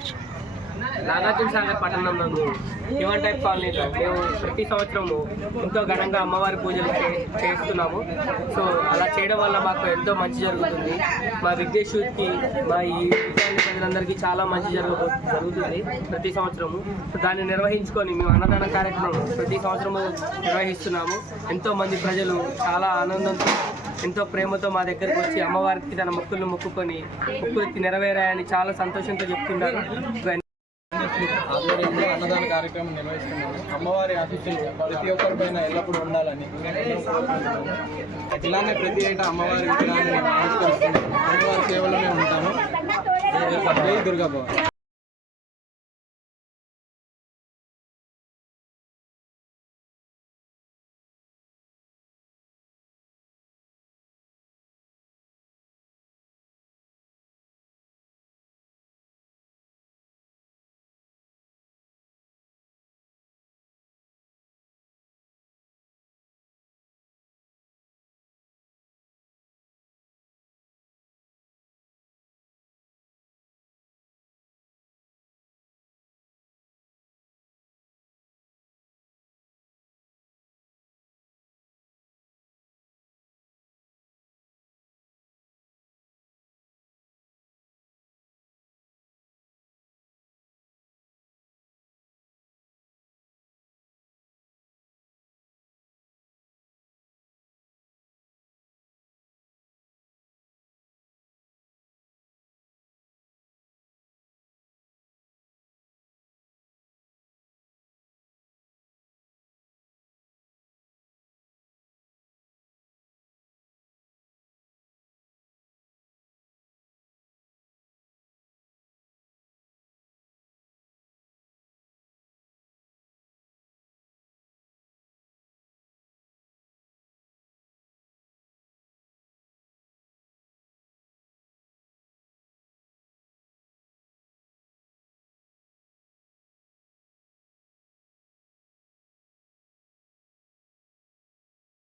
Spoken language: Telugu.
হয়েছে నాగార్జున సాగర్ పట్టణంలో హ్యూమన్ టైప్ కాలనీలో మేము ప్రతి సంవత్సరము ఎంతో ఘనంగా అమ్మవారి పూజలు చేస్తున్నాము. సో అలా చేయడం వల్ల మాకు ఎంతో మంచి జరుగుతుంది. మా విఘ్నేశ్వరికి మా ఈ ప్రజలందరికీ చాలా మంచి జరుగు జరుగుతుంది ప్రతి సంవత్సరము. సో దాన్ని నిర్వహించుకొని మేము అన్నదాన కార్యక్రమం ప్రతి సంవత్సరము నిర్వహిస్తున్నాము. ఎంతో మంది ప్రజలు చాలా ఆనందంతో ఎంతో ప్రేమతో మా దగ్గరికి వచ్చి అమ్మవారికి తన మొక్కులను మొక్కుకొని మొక్కులు నెరవేరాయని చాలా సంతోషంతో చెప్తున్నారు. ఆధ్వర్యంలో అన్నదాన కార్యక్రమం నిర్వహిస్తున్నాము. అమ్మవారి ఆశీస్సులు ప్రతి ఒక్కరి పైన ఎల్లప్పుడూ ఉండాలని ఇలానే ప్రతి ఏటా అమ్మవారి విగ్రహాన్ని ఆవిష్కరిస్తున్నాము. అమ్మవారి సేవలోనే ఉంటాము. జై దుర్గా